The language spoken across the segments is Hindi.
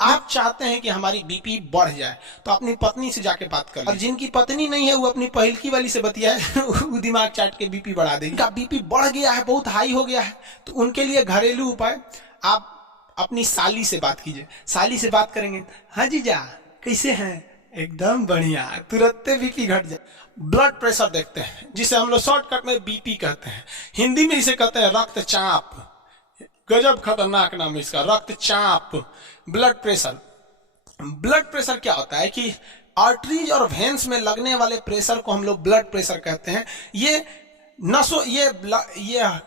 आप चाहते हैं कि हमारी बीपी बढ़ जाए तो अपनी पत्नी से जाके बात कर, और जिनकी पत्नी नहीं है वो अपनी पहलकी वाली से बतियाए वो दिमाग चाट के बीपी बढ़ा देगी। उनका बीपी बढ़ गया है, बहुत हाई हो गया है, तो उनके लिए घरेलू उपाय, आप अपनी साली से बात कीजिए। साली से बात करेंगे, हाँ जीजा कैसे हैं, एकदम बढ़िया, तुरंत बीपी घट जाए। ब्लड प्रेशर देखते हैं, जिसे हम लोग शॉर्टकट में बीपी कहते हैं, हिंदी में इसे कहते हैं रक्तचाप। गजब खतरनाक नाम है इसका, रक्तचाप, ब्लड प्रेशर। ब्लड प्रेशर क्या होता है कि आर्टरीज और वेन्स में लगने वाले प्रेशर को हम लोग ब्लड प्रेशर कहते हैं। ये नसों, ये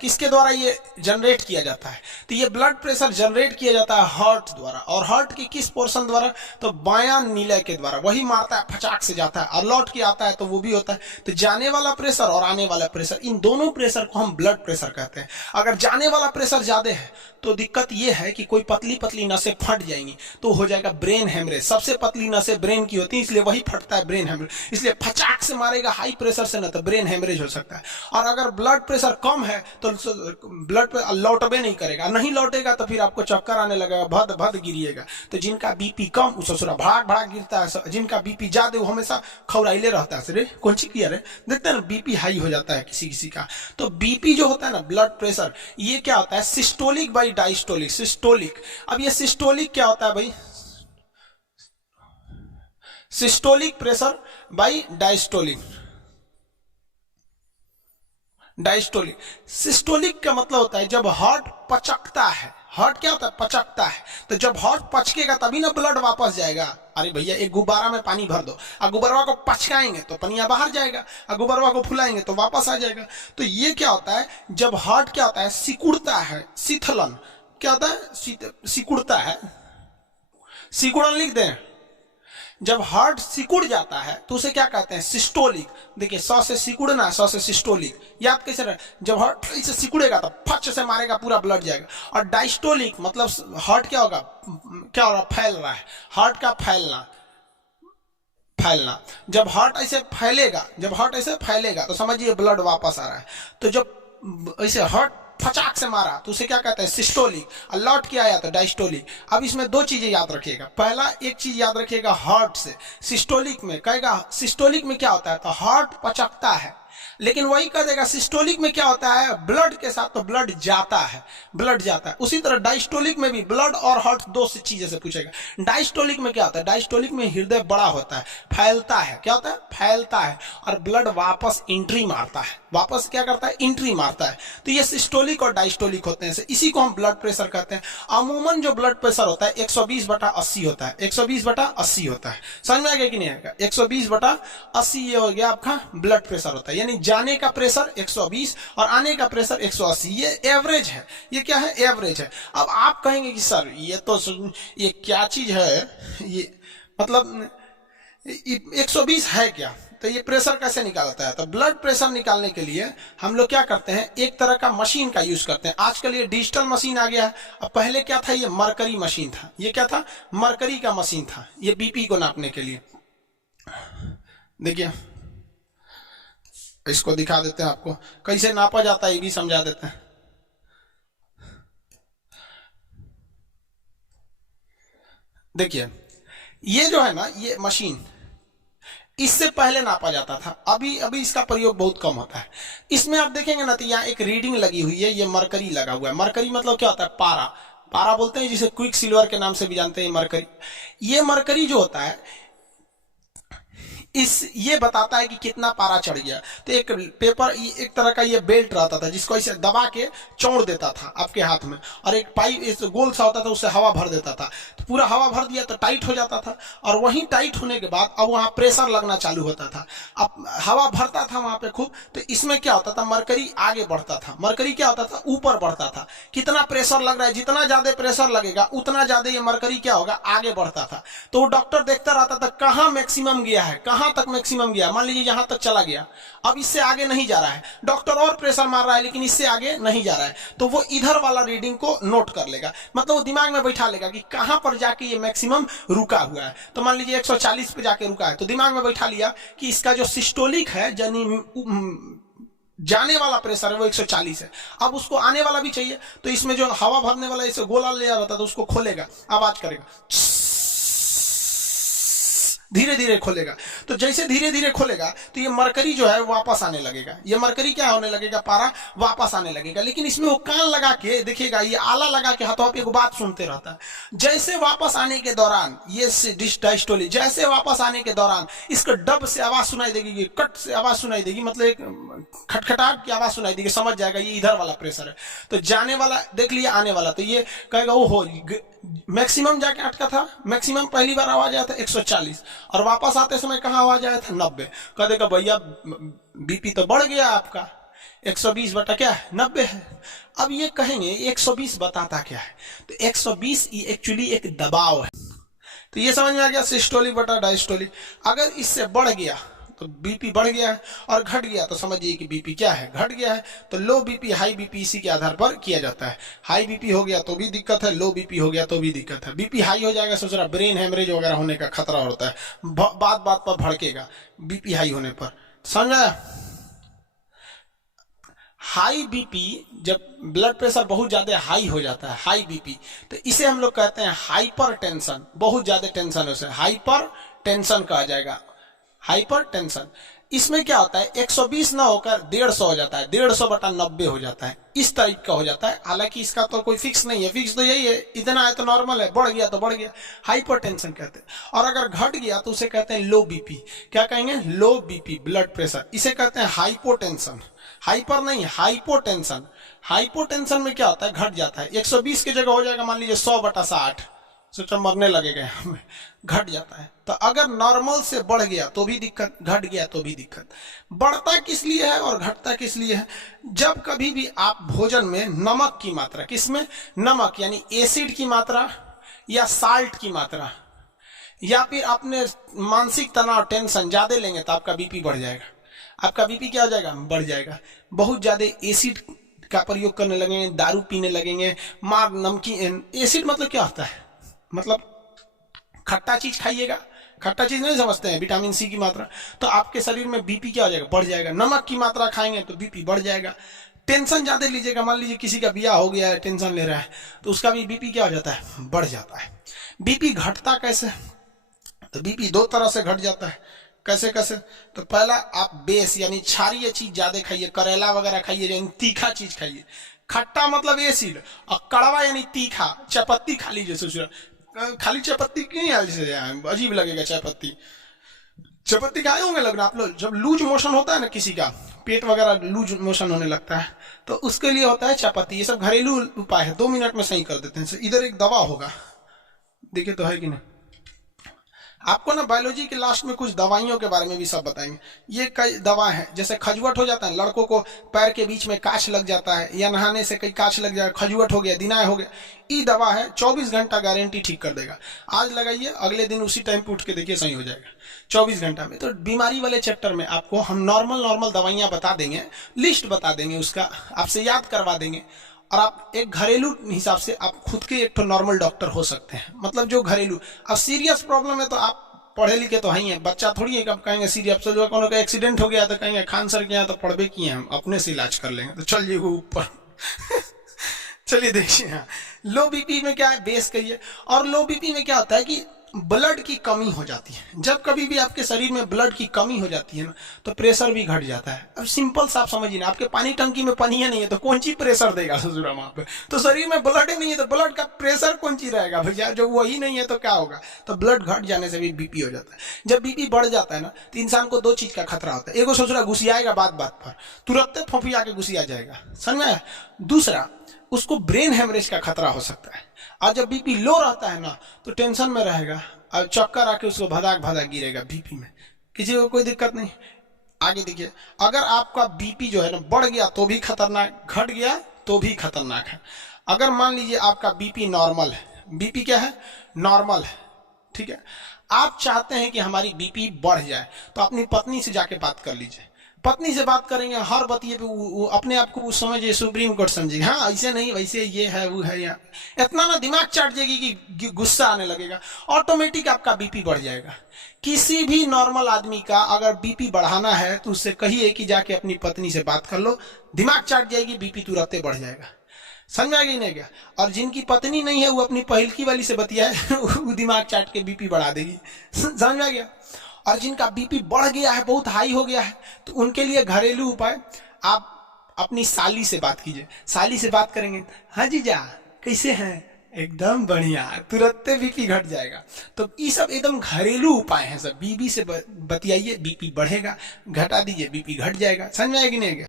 किसके द्वारा ये जनरेट किया जाता है, तो ये ब्लड प्रेशर जनरेट किया जाता है हार्ट द्वारा। और हार्ट के किस पोर्शन द्वारा, तो बायां नीले के द्वारा, वही मारता है, फचाक से जाता है और लौट के आता है, तो वो भी होता है। तो जाने वाला प्रेशर और आने वाला प्रेशर, इन दोनों प्रेशर को हम ब्लड प्रेशर कहते हैं। अगर जाने वाला प्रेशर ज्यादा है तो दिक्कत ये है कि कोई पतली पतली नसें फट जाएंगी तो हो जाएगा ब्रेन हेमरेज। सबसे पतली नसें ब्रेन की होती है, इसलिए वही फटता है, ब्रेन हेमरेज। इसलिए फचाक से मारेगा हाई प्रेशर से, ना तो ब्रेन हेमरेज हो सकता है। और अगर ब्लड प्रेशर कम है तो ब्लड प्रेशर लौटबे नहीं करेगा, नहीं लौटेगा तो फिर आपको चक्कर आने लगेगा, भद भद गिरिएगा। तो जिनका बीपी कम वो ससुरा भड़ाक भड़ाक गिरता है, जिनका बीपी ज्यादा वो हमेशा खौराइले रहता है। रे कौन सी किया रे, देखते हैं ना बीपी हाई हो जाता है किसी किसी का। तो बीपी जो होता है ना, ब्लड प्रेशर, ये क्या होता है, सिस्टोलिक बाई डायस्टोलिक। सिस्टोलिक, अब ये सिस्टोलिक क्या होता है भाई, systolic pressure by diastolic. Diastolic, systolic का मतलब होता है जब हार्ट पचकता है। हार्ट क्या होता है, पचकता है। तो जब हार्ट पचकेगा तभी ना ब्लड वापस जाएगा। अरे भैया एक गुब्बारा में पानी भर दो, और गुब्बारा को पचकाएंगे तो पनिया बाहर जाएगा, और गुब्बारा को फुलाएंगे तो वापस आ जाएगा। तो ये क्या होता है, जब हार्ट क्या होता है, सिकुड़ता है, शीतलन क्या होता है, सिकुड़ता है, सिकुड़न लिख दें। जब हार्ट सिकुड़ जाता है तो उसे क्या कहते हैं, सिस्टोलिक। देखिए सौ से सिकुड़ना, सौ से सिस्टोलिक, याद कैसे रहे, जब हार्ट से सिकुड़ेगा तो फच से मारेगा, पूरा ब्लड जाएगा। और डायस्टोलिक मतलब हार्ट क्या होगा, क्या हो रहा, फैल रहा है, हार्ट का फैलना, फैलना। जब हार्ट ऐसे फैलेगा, जब हार्ट ऐसे फैलेगा तो समझिए ब्लड वापस आ रहा है। तो जब ऐसे हार्ट फचाक से मारा तो उसे क्या कहते हैं, सिस्टोलिक, और लौट के आया तो डायस्टोलिक। अब इसमें दो चीजें याद रखिएगा। पहला एक चीज याद रखिएगा, हार्ट से सिस्टोलिक में कहेगा, सिस्टोलिक में क्या होता है, तो हार्ट पचकता है, लेकिन वही कह देगा सिस्टोलिक में क्या होता है, ब्लड के साथ तो ब्लड जाता है, ब्लड जाता है। उसी तरह डायस्टोलिक में भी ब्लड और हार्ट दो से चीजें से पूछेगा। डायस्टोलिक में क्या होता है, डायस्टोलिक में हृदय बड़ा होता है, फैलता है, क्या होता है, फैलता है, और ब्लड वापस एंट्री मारता है, वापस क्या करता है, एंट्री मारता है। तो ये सिस्टोलिक और डायस्टोलिक होते हैं, इसी को हम ब्लड प्रेशर कहते हैं। अमूमन जो ब्लड प्रेशर होता है 120/80 होता है, 120/80 होता है। समझ में आ गया कि नहीं आएगा, 120/80 ये हो गया आपका ब्लड प्रेशर होता है। यानी जाने का प्रेशर 120 और आने का प्रेशर 180, ये एवरेज है। ये क्या है, एवरेज है। अब आप कहेंगे कि सर ये तो, ये क्या चीज है, ये मतलब 120 है क्या, तो ये प्रेशर कैसे निकालता है। तो ब्लड प्रेशर निकालने के लिए हम लोग क्या करते हैं, एक तरह का मशीन का यूज करते हैं। आजकल ये डिजिटल मशीन आ गया है। अब पहले क्या था, ये मरकरी मशीन था। ये क्या था, मरकरी का मशीन था, ये बीपी को नापने के लिए। देखिए इसको दिखा देते हैं आपको, कैसे नापा जाता है ये भी समझा देते हैं। देखिए ये जो है ना, ये मशीन इससे पहले नापा जाता था, अभी इसका प्रयोग बहुत कम होता है। इसमें आप देखेंगे ना तो यहाँ एक रीडिंग लगी हुई है, ये मरकरी लगा हुआ है। मरकरी मतलब क्या होता है, पारा, पारा बोलते हैं, जिसे क्विक सिल्वर के नाम से भी जानते हैं मरकरी। ये मरकरी जो होता है ये बताता है कि कितना पारा चढ़ गया। तो एक पेपर, एक तरह का ये बेल्ट रहता था जिसको ऐसे दबा के चौड़ देता था आपके हाथ में, और एक पाइप इस गोल सा होता था, उससे हवा भर देता था। तो पूरा हवा भर दिया तो टाइट हो जाता था, और वहीं टाइट होने के बाद अब वहां प्रेशर लगना चालू होता था। अब हवा भरता था वहां पे खूब, तो इसमें क्या होता था, मरकरी आगे बढ़ता था। मरकरी क्या होता था, ऊपर बढ़ता था। कितना प्रेशर लग रहा है, जितना ज्यादा प्रेशर लगेगा उतना ज्यादा ये मरकरी क्या होगा, आगे बढ़ता था। तो वो डॉक्टर देखता रहता था कहाँ मैक्सिमम गया है, कहां तक मैक्सिमम गया। मान लीजिए यहां तक चला गया, अब इससे आगे नहीं जा रहा है, डॉक्टर और प्रेशर मार रहा है लेकिन इससे आगे नहीं जा रहा है, तो वो इधर वाला रीडिंग को नोट कर लेगा। मतलब वो दिमाग में बैठा लेगा कि कहां पर जाके ये मैक्सिमम रुका हुआ है। तो मान लीजिए 140 पे जाके रुका है, तो दिमाग में बैठा लिया कि इसका जो सिस्टोलिक है, यानी जाने वाला प्रेशर है, वो 140 है। अब उसको आने वाला भी चाहिए, तो इसमें जो हवा भरने वाला इसे गोला ले रहा था, तो उसको खोलेगा, आवाज करेगा, धीरे धीरे खोलेगा। तो जैसे धीरे धीरे खोलेगा तो ये मरकरी जो है वापस आने लगेगा, ये मरकरी क्या होने लगेगा, पारा वापस आने लगेगा। लेकिन इसमें वो कान लगा के देखिएगा, ये आला लगा के हाथों पे एक बात सुनते रहता है। जैसे वापस आने के दौरान ये डायस्टोली, जैसे वापस आने के दौरान इसको डब से आवाज सुनाई देगी, कट से आवाज सुनाई देगी, मतलब एक खटखटाहट की आवाज सुनाई देगी, समझ जाएगा ये इधर वाला प्रेशर है। तो जाने वाला देख लिया, आने वाला, तो ये कहेगा वो हो मैक्सिमम जाके अटका था, मैक्सिमम पहली बार आवाज आया था 140 और वापस आते समय कहाँ आवाज आया था 90। कह देगा भैया बीपी तो बढ़ गया आपका, 120 बटा क्या है 90 है। अब ये कहेंगे 120 बताता क्या है, तो 120 एक्चुअली एक दबाव है। तो ये समझ में आ गया सिस्टोलिक बटा डायस्टोलिक। अगर इससे बढ़ गया तो बीपी बढ़ गया है, और घट गया तो समझिए कि बीपी क्या है, घट गया है। तो लो बीपी हाई बीपी इसी के आधार पर किया जाता है। हाई बीपी हो गया तो भी दिक्कत है, लो बीपी हो गया तो भी दिक्कत है। बीपी हाई हो जाएगा सोच रहा ब्रेन हेमरेज वगैरह होने का खतरा होता है, बात बात पर भड़केगा बीपी हाई होने पर, समझा। हाई बीपी, जब ब्लड प्रेशर बहुत ज्यादा हाई हो जाता है, हाई बीपी, तो इसे हम लोग कहते हैं हाइपर टेंशन। बहुत ज्यादा टेंशन उसे हाइपर टेंशन कहा जाएगा, हाइपर टेंशन। इसमें क्या होता है 120 ना होकर 150 हो जाता है, 150 बटा 90 हो जाता है, इस टाइप का हो जाता है। हालांकि इसका तो कोई फिक्स नहीं है, फिक्स तो यही है, इतना है तो नॉर्मल है, बढ़ गया तो बढ़ गया, हाइपरटेंशन कहते हैं। और अगर घट गया तो उसे कहते हैं लो बीपी। क्या कहेंगे, लो बीपी ब्लड प्रेशर, इसे कहते हैं हाइपोटेंशन। हाइपर नहीं, हाइपोटेंशन। हाइपोटेंशन में क्या होता है, घट जाता है, 120 की जगह हो जाएगा मान लीजिए 100 बटा 60, सोचो मरने लगेगा हमें, घट जाता है। तो अगर नॉर्मल से बढ़ गया तो भी दिक्कत, घट गया तो भी दिक्कत। बढ़ता किस लिए है और घटता किस लिए है, जब कभी भी आप भोजन में नमक की मात्रा, किसमें, नमक यानी एसिड की मात्रा या साल्ट की मात्रा, या फिर अपने मानसिक तनाव टेंशन ज्यादा लेंगे तो आपका बीपी बढ़ जाएगा। आपका बीपी क्या हो जाएगा, बढ़ जाएगा। बहुत ज्यादा एसिड का प्रयोग करने लगेंगे, दारू पीने लगेंगे, मार नमकीन, एसिड मतलब क्या होता है, मतलब खट्टा चीज खाइएगा, खट्टा चीज नहीं समझते हैं, विटामिन सी की मात्रा, तो आपके शरीर में बीपी क्या हो जाएगा, बढ़ जाएगा। नमक की मात्रा खाएंगे तो बीपी बढ़ जाएगा। टेंशन ज्यादा लीजिएगा, मान लीजिए किसी का ब्याह हो गया है, टेंशन ले रहा है, तो उसका भी बीपी क्या हो जाता है, बढ़ जाता है। बीपी घटता कैसे, तो बीपी दो तरह से घट जाता है। कैसे कैसे, तो पहला आप बेस यानी क्षारीय चीज ज्यादा खाइए, करेला वगैरह खाइए, यानी तीखा चीज खाइए। खट्टा मतलब एसिड, और कड़वा यानी तीखा, चायपत्ती खा लीजिए। सोच खाली चायपत्ती क्यों यार, अजीब लगेगा। चायपत्ती खाए होंगे लगना आप लोग, जब लूज मोशन होता है ना किसी का, पेट वगैरह लूज मोशन होने लगता है, तो उसके लिए होता है चायपत्ती। ये सब घरेलू उपाय है, 2 मिनट में सही कर देते हैं। इधर एक दवा होगा, देखिए तो है कि नहीं। आपको ना बायोलॉजी के लास्ट में कुछ दवाइयों के बारे में भी सब बताएंगे। ये कई दवा है, जैसे खजुवट हो जाता है, लड़कों को पैर के बीच में कांच लग जाता है, या नहाने से कई कांच लग जाए, खजुवट हो गया, दिनाय हो गया, ये दवा है, 24 घंटा गारंटी ठीक कर देगा। आज लगाइए, अगले दिन उसी टाइम पे उठ के देखिए सही हो जाएगा 24 घंटा में। तो बीमारी वाले चैप्टर में आपको हम नॉर्मल दवाइयां बता देंगे, लिस्ट बता देंगे, उसका आपसे याद करवा देंगे, और आप एक घरेलू हिसाब से आप खुद के एक तो नॉर्मल डॉक्टर हो सकते हैं। मतलब जो घरेलू, अब सीरियस प्रॉब्लम है तो आप पढ़े लिखे तो ही है, बच्चा थोड़ी है कब कहेंगे सीरियस। जो कोनो का एक्सीडेंट हो गया तो कहेंगे खान सर के यहाँ तो पढ़बे किए, हम अपने से इलाज कर लेंगे। तो चलिए वो ऊपर चलिए देखिए, हाँ लो बीपी में क्या है, बेस कहिए। और लो बीपी में क्या होता है कि ब्लड की कमी हो जाती है। जब कभी भी आपके शरीर में ब्लड की कमी हो जाती है ना, तो प्रेशर भी घट जाता है। अब सिंपल सा आप समझिए ना, आपके पानी टंकी में पानी नहीं है तो कौन सी प्रेशर देगा ससुरा वहां पे, तो शरीर में ब्लड ही नहीं है तो ब्लड का प्रेशर कौन सी रहेगा भैया, जो वही नहीं है तो क्या होगा। तो ब्लड घट जाने से भी बीपी हो जाता है। जब बीपी बढ़ जाता है ना, तो इंसान को 2 चीज का खतरा होता है। एगो ससुरा घुसियाएगा बात बात पर, तुरंत फोफिया के घुसिया जाएगा, समझ में। दूसरा, उसको ब्रेन हेमरेज का खतरा हो सकता है। और जब बीपी लो रहता है ना, तो टेंशन में रहेगा और चक्कर आके उसको भदाक भदाक गिरेगा बीपी में, किसी को कोई दिक्कत नहीं। आगे देखिए, अगर आपका बीपी जो है ना बढ़ गया तो भी खतरनाक, घट गया तो भी खतरनाक है। अगर मान लीजिए आपका बीपी नॉर्मल है, बीपी क्या है, नॉर्मल है, ठीक है, आप चाहते हैं कि हमारी बीपी बढ़ जाए, तो अपनी पत्नी से जाके बात कर लीजिए। पत्नी से बात करेंगे, हर बतिये पे अपने आप को समझिए सुप्रीम कोर्ट समझिएगा, हाँ ऐसे नहीं वैसे ये है वो है, या इतना ना दिमाग चाट जाएगी कि गुस्सा आने लगेगा, ऑटोमेटिक आपका बीपी बढ़ जाएगा। किसी भी नॉर्मल आदमी का अगर बीपी बढ़ाना है तो उससे कहिए कि जाके अपनी पत्नी से बात कर लो, दिमाग चाट जाएगी, बीपी तुरंत बढ़ जाएगा। समझ आ गई नहीं क्या। और जिनकी पत्नी नहीं है वो अपनी पहलकी वाली से बतिया है वो दिमाग चाट के बीपी बढ़ा देगी, समझ में आ गया। और जिनका बीपी बढ़ गया है, बहुत हाई हो गया है, तो उनके लिए घरेलू उपाय, आप अपनी साली से बात कीजिए। साली से बात करेंगे, हाँ जीजा कैसे हैं, एकदम बढ़िया, तुरंत बीपी घट जाएगा। तो ये सब एकदम घरेलू उपाय हैं सब। बीबी से बतियाइए, बीपी बढ़ेगा, घटा दीजिए, बीपी घट जाएगा। समझ में आएगी नहीं?